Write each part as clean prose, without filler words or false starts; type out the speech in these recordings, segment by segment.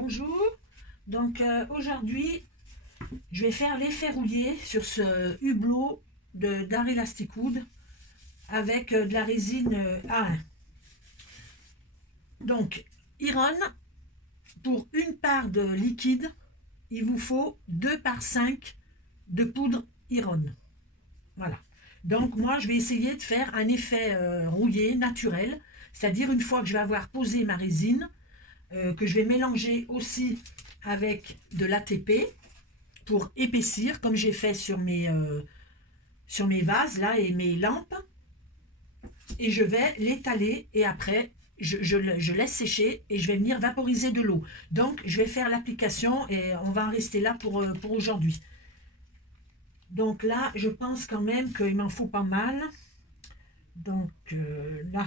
Bonjour. Donc aujourd'hui, je vais faire l'effet rouillé sur ce hublot d'art élastique-oud avec de la résine A1. Donc, Iron, pour une part de liquide, il vous faut 2 par 5 de poudre Iron. Voilà. Donc moi, je vais essayer de faire un effet rouillé naturel, c'est-à-dire une fois que je vais avoir posé ma résine, que je vais mélanger aussi avec de l'ATP pour épaissir, comme j'ai fait sur mes vases là et mes lampes. Et je vais l'étaler et après, je laisse sécher et je vais venir vaporiser de l'eau. Donc, je vais faire l'application et on va en rester là pour aujourd'hui. Donc là, je pense quand même qu'il m'en faut pas mal. Donc là,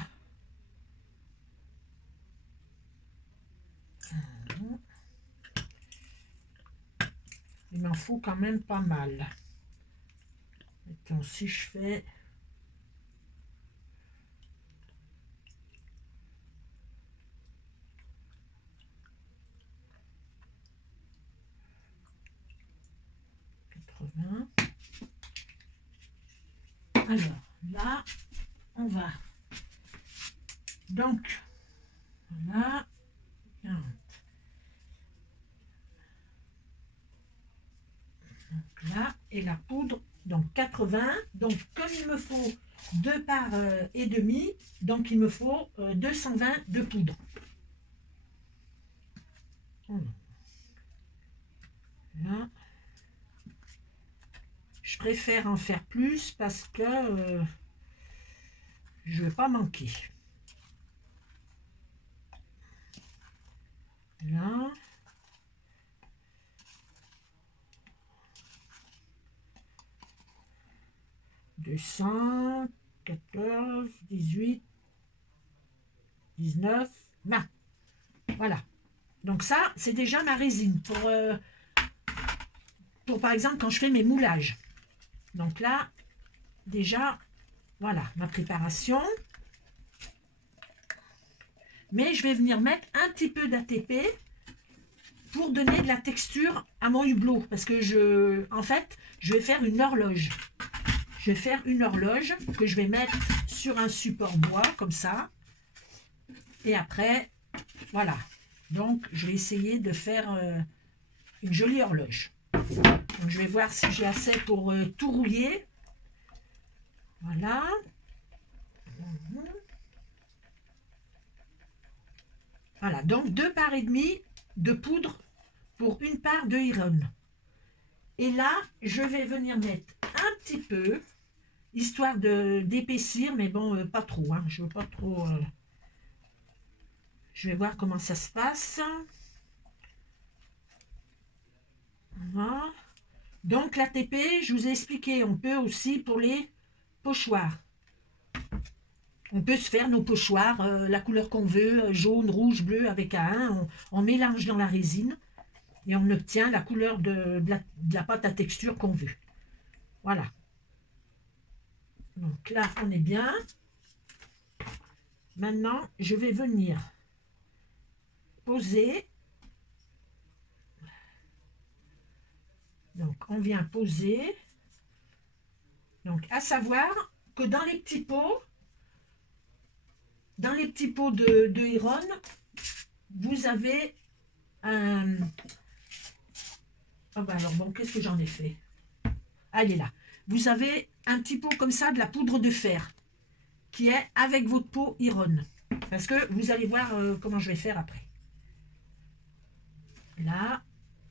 il m'en faut quand même pas mal. Attends, si je fais... Alors, là, on va... Donc, voilà. 40. Donc là, et la poudre, donc 80. Donc, comme il me faut 2 parts et demi, donc il me faut 220 de poudre. Là. Je préfère en faire plus parce que je ne veux pas manquer. Là. « 200, 14, 18, 19, 20. » Voilà. Donc ça, c'est déjà ma résine pour par exemple quand je fais mes moulages. Donc là, déjà, voilà ma préparation. Mais je vais venir mettre un petit peu d'ATP pour donner de la texture à mon hublot. Parce que en fait, je vais faire une horloge. Je vais faire une horloge que je vais mettre sur un support bois, comme ça. Et après, voilà. Donc, je vais essayer de faire une jolie horloge. Donc, je vais voir si j'ai assez pour tout rouiller. Voilà. Voilà, donc 2 parts et demi de poudre pour une part de Iron. Et là, je vais venir mettre un petit peu, histoire d'épaissir, mais bon, pas trop. Hein, je veux pas trop... Je vais voir comment ça se passe. Voilà. Donc, l'ATP, je vous ai expliqué, on peut aussi pour les pochoirs. On peut se faire nos pochoirs, la couleur qu'on veut, jaune, rouge, bleu, avec A1. On mélange dans la résine et on obtient la couleur de la pâte à texture qu'on veut. Voilà. Donc là, on est bien. Maintenant, je vais venir poser. Donc, on vient poser. Donc, à savoir que dans les petits pots, de Iron, vous avez un... Oh ben alors, bon, qu'est-ce que j'en ai fait? Elle est là. Vous avez un petit pot comme ça de la poudre de fer qui est avec votre pot Iron. Parce que vous allez voir comment je vais faire après. Là,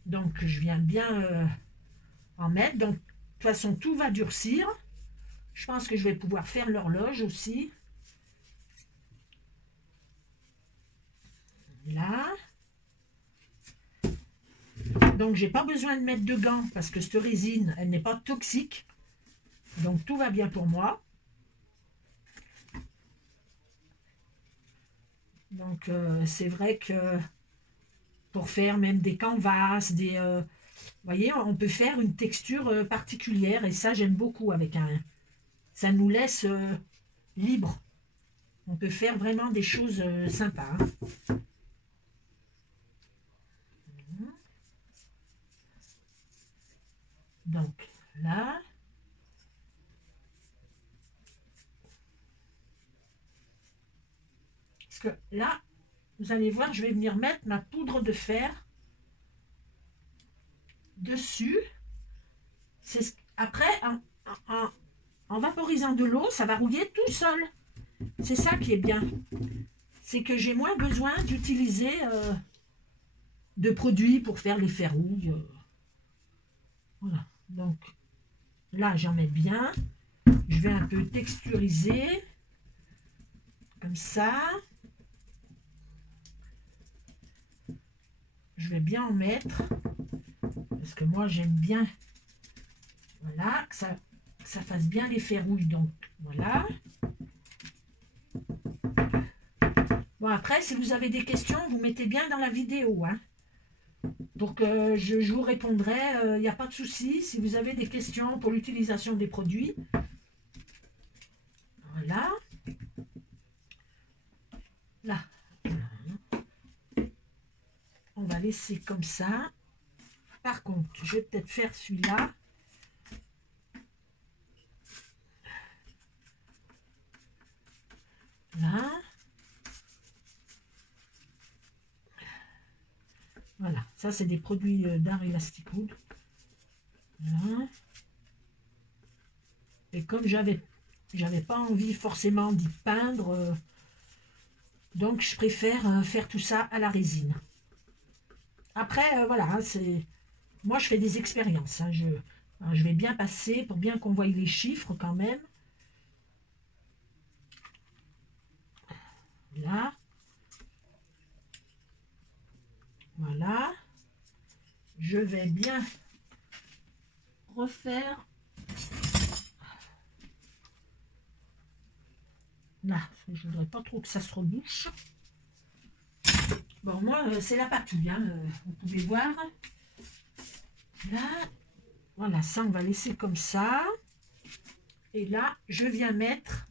donc je viens bien en mettre. Donc, de toute façon, tout va durcir. Je pense que je vais pouvoir faire l'horloge aussi. Là. Donc, j'ai pas besoin de mettre de gants parce que cette résine, elle n'est pas toxique. Donc, tout va bien pour moi. Donc, c'est vrai que pour faire même des canvas, vous voyez, on peut faire une texture particulière. Et ça, j'aime beaucoup avec un... Ça nous laisse libre. On peut faire vraiment des choses sympas. Hein. Donc là, parce que là, vous allez voir, je vais venir mettre ma poudre de fer dessus. Après, en vaporisant de l'eau, ça va rouiller tout seul. C'est ça qui est bien. C'est que j'ai moins besoin d'utiliser de produits pour faire les ferrouilles. Voilà. Donc là, j'en mets bien. Je vais un peu texturiser. Comme ça. Je vais bien en mettre. Parce que moi, j'aime bien. Voilà. Que ça fasse bien les ferrouilles. Donc, voilà. Bon, après, si vous avez des questions, vous mettez bien dans la vidéo, hein, pour que je vous répondrai. Il n'y a pas de souci. Si vous avez des questions pour l'utilisation des produits. Voilà. Là. On va laisser comme ça. Par contre, je vais peut-être faire celui-là. Là. Voilà, ça c'est des produits d'art Elasticwood. Voilà. Et comme j'avais pas envie forcément d'y peindre, donc je préfère faire tout ça à la résine. Après, voilà, moi je fais des expériences. Hein, je vais bien passer pour bien qu'on voie les chiffres quand même. Là. Voilà. Je vais bien refaire. Là, je ne voudrais pas trop que ça se rebouche. Bon, moi, c'est la patouille, hein, vous pouvez voir. Là, voilà, ça, on va laisser comme ça. Et là, je viens mettre...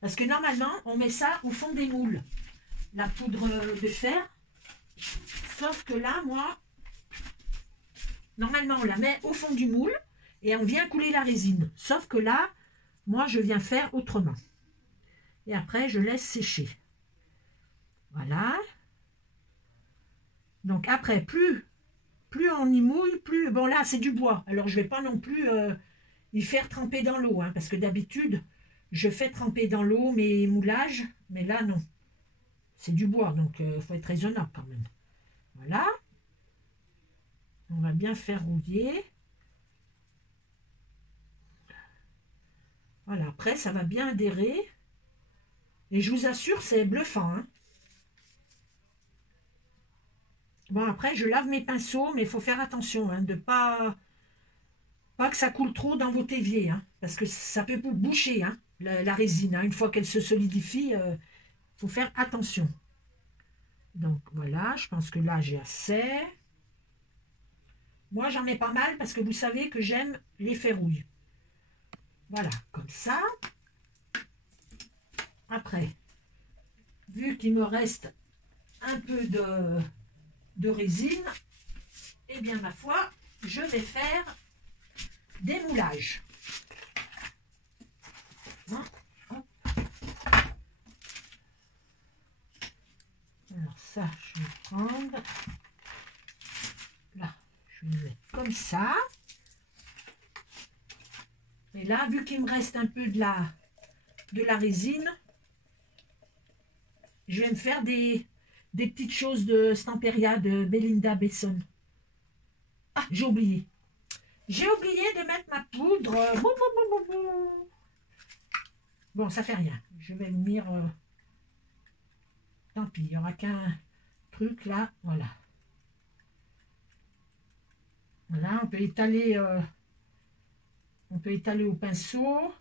Parce que normalement, on met ça au fond des moules. La poudre de fer. Sauf que là, moi, normalement, on la met au fond du moule et on vient couler la résine. Sauf que là, moi, je viens faire autrement. Et après, je laisse sécher. Voilà. Donc après, plus on y mouille, plus... Bon, là, c'est du bois. Alors, je ne vais pas non plus y faire tremper dans l'eau. Hein, parce que d'habitude, je fais tremper dans l'eau mes moulages. Mais là, non. C'est du bois. Donc, il faut être raisonnable quand même. Voilà. On va bien faire rouiller. Voilà. Après, ça va bien adhérer. Et je vous assure, c'est bluffant. Hein. Bon, après, je lave mes pinceaux, mais il faut faire attention, hein, de pas que ça coule trop dans votre évier, hein, parce que ça peut boucher, hein, la résine. Hein, une fois qu'elle se solidifie, il faut faire attention. Donc, voilà, je pense que là, j'ai assez. Moi, j'en mets pas mal parce que vous savez que j'aime les ferrouilles. Voilà, comme ça. Après, vu qu'il me reste un peu de résine, eh bien ma foi, je vais faire des moulages. Hein, alors ça, je vais prendre. Là, je vais le mettre comme ça. Et là, vu qu'il me reste un peu de la résine, je vais me faire des petites choses de Stamperia de Belinda Besson. Ah, j'ai oublié. J'ai oublié de mettre ma poudre. Bon, ça fait rien. Je vais venir... tant pis, il n'y aura qu'un truc là. Voilà. Voilà, on peut étaler au pinceau.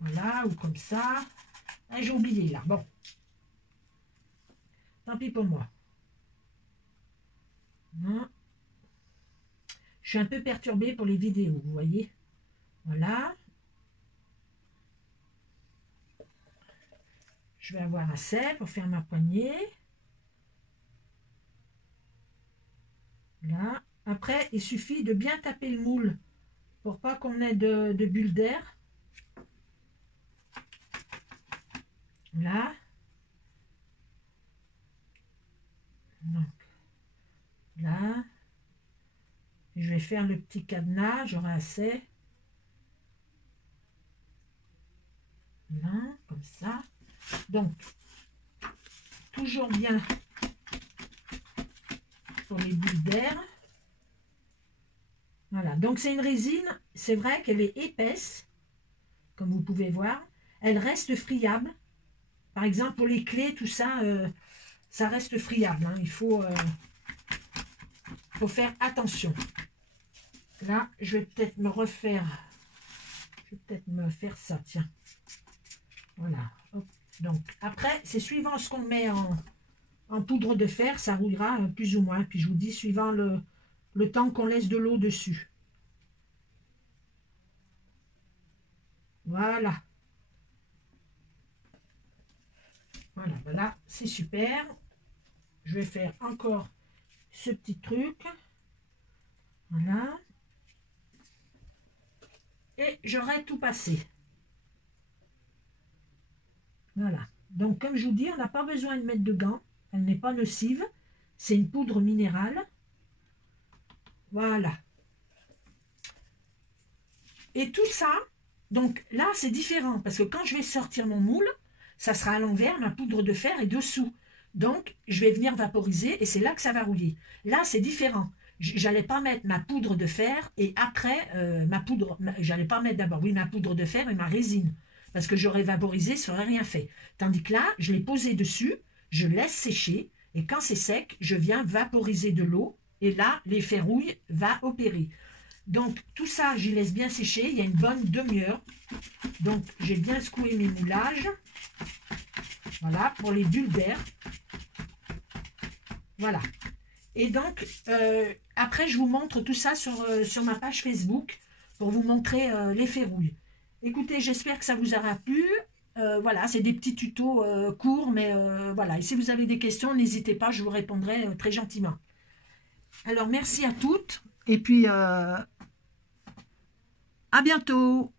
Voilà, ou comme ça. Ah, j'ai oublié là. Bon. Tant pis pour moi. Non. Je suis un peu perturbée pour les vidéos, vous voyez. Voilà. Je vais avoir assez pour faire ma poignée. Voilà. Après, il suffit de bien taper le moule pour pas qu'on ait de bulles d'air. Là. Donc, là. Je vais faire le petit cadenas, j'aurai assez. Là, comme ça. Donc, toujours bien pour les bulles d'air. Voilà, donc c'est une résine, c'est vrai qu'elle est épaisse, comme vous pouvez voir. Elle reste friable. Par exemple, pour les clés, tout ça, ça reste friable. Hein. Il faut faire attention. Là, je vais peut-être me refaire. Je vais peut-être me faire ça, tiens. Voilà. Hop. Donc, après, c'est suivant ce qu'on met en poudre de fer, ça rouillera plus ou moins. Puis je vous dis, suivant le temps qu'on laisse de l'eau dessus. Voilà. Voilà, voilà, c'est super. Je vais faire encore ce petit truc. Voilà. Et j'aurai tout passé. Voilà. Donc, comme je vous dis, on n'a pas besoin de mettre de gants. Elle n'est pas nocive. C'est une poudre minérale. Voilà. Et tout ça, donc là, c'est différent. Parce que quand je vais sortir mon moule, ça sera à l'envers, ma poudre de fer est dessous. Donc, je vais venir vaporiser et c'est là que ça va rouiller. Là, c'est différent. J'allais pas mettre ma poudre de fer et après ma poudre, j'allais pas mettre d'abord, oui, ma poudre de fer et ma résine. Parce que j'aurais vaporisé, ça n'aurait rien fait. Tandis que là, je l'ai posé dessus, je laisse sécher et quand c'est sec, je viens vaporiser de l'eau et là, l'effet rouille va opérer. Donc, tout ça, j'y laisse bien sécher. Il y a une bonne demi-heure. Donc, j'ai bien secoué mes moulages. Voilà, pour les bulles d'air. Voilà. Et donc, après, je vous montre tout ça sur ma page Facebook pour vous montrer l'effet rouille. Écoutez, j'espère que ça vous aura plu. Voilà, c'est des petits tutos courts, mais voilà. Et si vous avez des questions, n'hésitez pas, je vous répondrai très gentiment. Alors, merci à toutes. Et puis, à bientôt.